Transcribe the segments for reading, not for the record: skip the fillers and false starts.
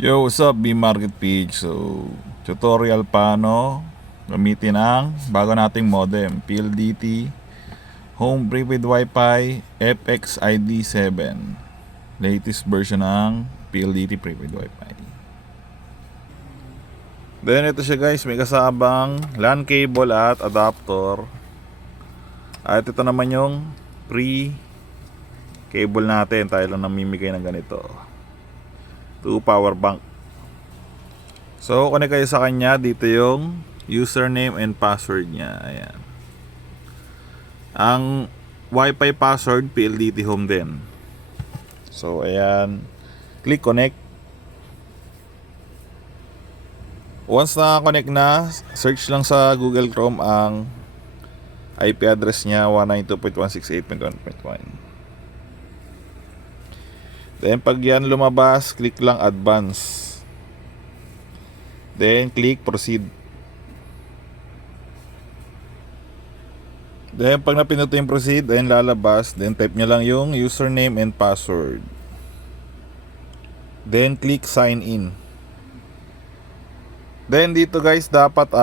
Yo, what's up, B-Market Page? So, tutorial paano gamitin ang bago nating modem, PLDT Home Prepaid Wi-Fi FXID 7. Latest version ng PLDT Prepaid Wi-Fi. Then ito siya guys, may kasabang LAN cable at adapter. At ito naman yung pre cable natin, tayo lang namimigay ng ganito. 2 power bank. So, connect kayo sa kanya. Dito yung username and password niya. Ayan. Ang Wi-Fi password, PLDT Home din. So, ayan. Click connect. Once na connect na, search lang sa Google Chrome ang IP address niya, 192.168.1.1. Then pag yan lumabas, click lang advance. Then click proceed. Then pag napindot yung proceed, then lalabas. Then type nyo lang yung username and password. Then click sign in. Then dito guys, dapat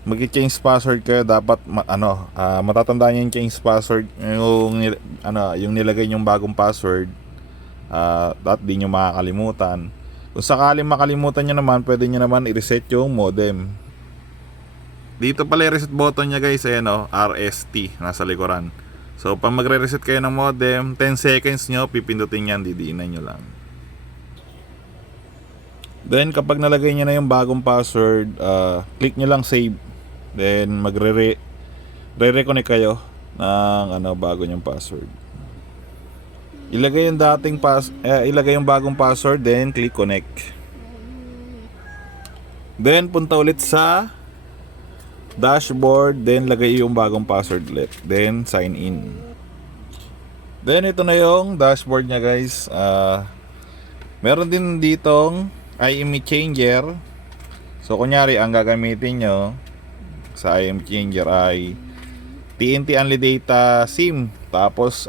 mag-change password kayo. Dapat matatandaan nyo yung change password, yung nilagay yung bagong password. At di nyo makakalimutan. Kung sakaling makalimutan nyo naman, pwede nyo naman i-reset yung modem. Dito pala yung reset button nya guys, ayan RST, nasa likuran. So pag magre-reset kayo ng modem, 10 seconds nyo, pipindutin yan, didiinan nyo lang. Then kapag nalagay nyo na yung bagong password, click nyo lang save. Then re-reconnect kayo ng bago nyong password. Ilagay yung bagong password, then click connect. Then punta ulit sa dashboard, then lagay yung bagong password ulit, then sign in. Then ito na yung dashboard nya guys. Meron din ditong IMEI changer. So kunyari ang gagamitin nyo sa IMEI changer ay TNT Only Data SIM, tapos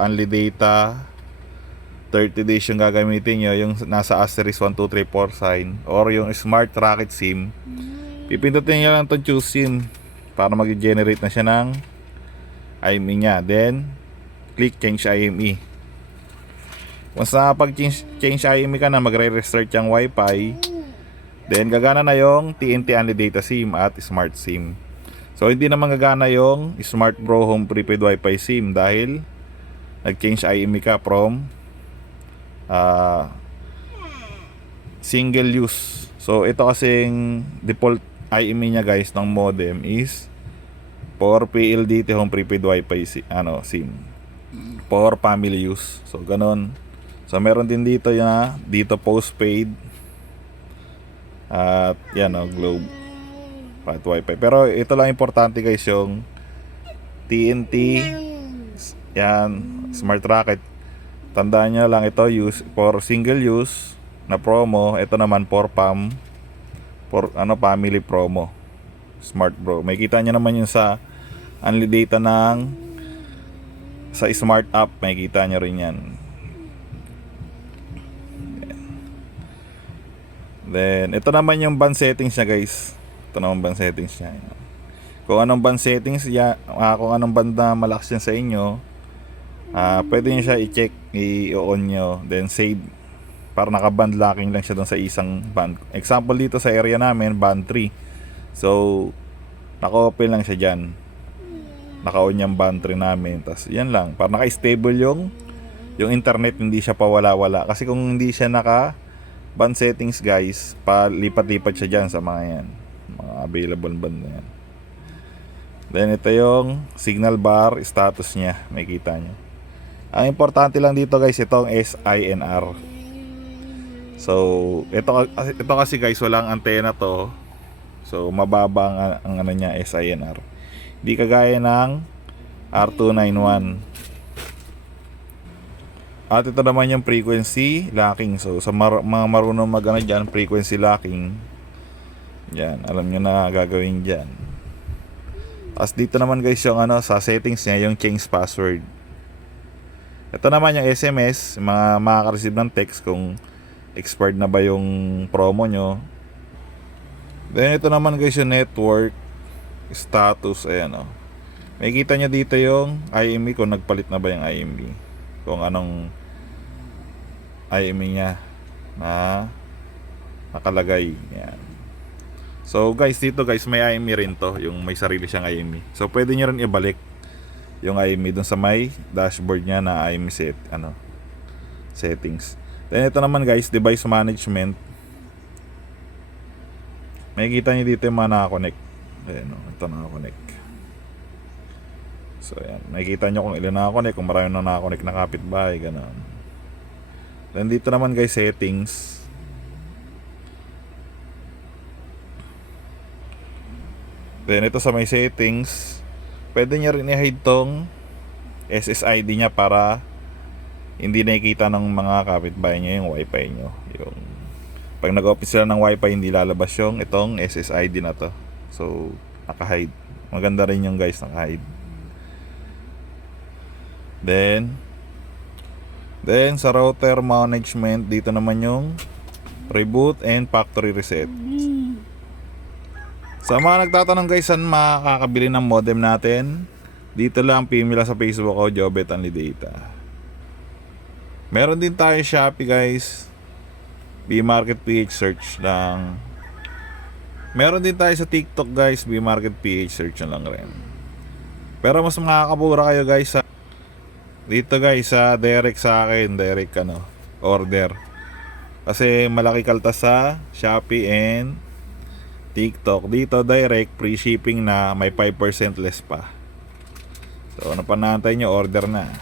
Only Data 30 days yung gagamitin nyo, yung nasa asterisk 1234 sign, or yung Smart Rocket SIM. Pipindutin nyo lang itong choose SIM para mag-generate na siya ng IMEI nya. Then click change IMEI. Once na pag-change IMEI ka na, magre-restart yung Wi-Fi. Then gagana na yung TNT Only Data SIM at Smart SIM. So hindi na gagana yung Smart Bro Home Prepaid Wi-Fi SIM dahil nag-change IMEI ka from single use. So ito kasing default IMEI nya guys ng modem is for PLDT Home Prepaid Wi-Fi SIM for family use. So ganon. So meron din dito dito postpaid at Globe at Wi-Fi. Pero ito lang importante guys, yung TNT Smart Rocket. Tandaan nyo lang, ito use for single use na promo. Ito naman for family promo Smart Bro. May kita nyo naman yun sa Only Data sa Smart App. May kita nyo rin yan. Then ito naman yung band settings niya guys. Ito naman band settings niya. Kung anong band settings kung anong band na malakas yan sa inyo, pwede nyo siya i-check, i-on nyo, then save para naka-band locking lang siya doon sa isang band. Example dito sa area namin, band 3. So naka-open lang siya dyan, naka-on yung band 3 namin. Tapos yan lang, para naka-stable yung internet, hindi siya pawala-wala. Kasi kung hindi siya band settings guys, palipat-lipat siya dyan sa mga available band na yan. Then ito yung signal bar status nya, may kita nyo. Ang importante lang dito guys, itong SINR. So ito kasi guys, walang antena to. So mababa ang niya, SINR. Hindi kagaya ng R291. At ito naman yung frequency locking. So sa mga marunong dyan, frequency locking, yan, alam nyo na gagawin dyan. Tapos dito naman guys yung sa settings niya, yung change password. Ito naman yung SMS, mga makaka-receive ng text kung expired na ba yung promo nyo. Then ito naman guys yung network status. Ayan o. May kita nyo dito yung IME kung nagpalit na ba yung IME. Kung anong IME nya na nakalagay. Yan. So guys, dito guys may IME rin to, yung may sarili siyang IME. So pwede nyo rin ibalik yung IME dun sa may dashboard nya na IME settings. Then ito naman guys, device management. May kita nyo dito yung mga nakakonect. Ayan o, ito nakakonect. So yan, makikita nyo kung ilan nakakonect, kung marami na nakakonect na kapitbahay, gano'n. Then dito naman guys, settings. Then ito sa may settings, pwede nyo rin i-hide tong SSID nya para hindi nakikita ng mga kapitbahay nyo yung wifi nyo. Yung pag nag-office sila ng wifi, hindi lalabas yung itong SSID na to. So naka-hide. Maganda rin yung guys, naka-hide. Then sa router management, dito naman yung reboot and factory reset. Sa mga nagtatanong guys, saan makakabili ng modem natin? Dito lang, pimila sa Facebook o Jobet Only Data. Meron din tayo Shopee guys. B-Market PH, search lang. Meron din tayo sa TikTok guys, B-Market PH, search lang rin. Pero mas makakabura kayo guys sa dito guys sa direct sa akin, direct order. Kasi malaki kaltas sa Shopee and TikTok. Dito direct, free shipping na, may 5% less pa. So ano pa naantay nyo, order na.